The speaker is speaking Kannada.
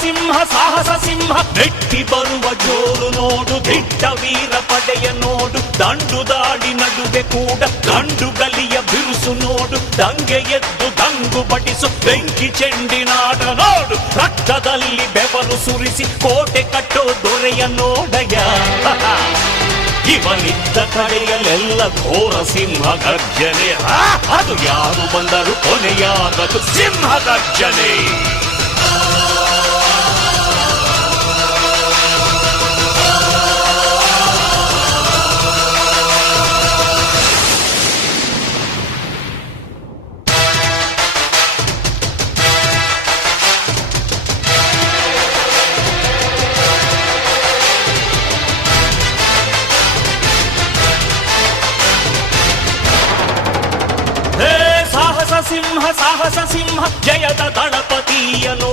ಸಿಂಹ ಸಾಹಸ ಸಿಂಹ ನೆಟ್ಟಿ ಬರುವ ಜೋರು ನೋಡು, ದಿಟ್ಟ ವೀರ ಪಡೆಯ ನೋಡು, ದಂಡು ದಾಡಿ ನಡುವೆ ಕೂಡ ಗಂಡು ಗಲಿಯ ಬಿರುಸು ನೋಡು, ದಂಗೆ ಎದ್ದು ದಂಗು ಬಡಿಸು ಬೆಂಕಿ ಚೆಂಡಿನಾಟ ನೋಡು, ರಕ್ತದಲ್ಲಿ ಬೆವರು ಸುರಿಸಿ ಕೋಟೆ ಕಟ್ಟೋ ದೊರೆಯ ನೋಡಯ. ಇವನಿದ್ದ ಕಡೆಯಲ್ಲೆಲ್ಲ ಘೋರ ಸಿಂಹ ಗರ್ಜನೆ, ಅದು ಯಾರು ಬಂದರು ಕೊನೆಯಾಗದು ಸಿಂಹ ಗರ್ಜನೆ. ಸಾಹಸ ಸಿಂಹ ಜಯದ ದಳಪತಿಯನು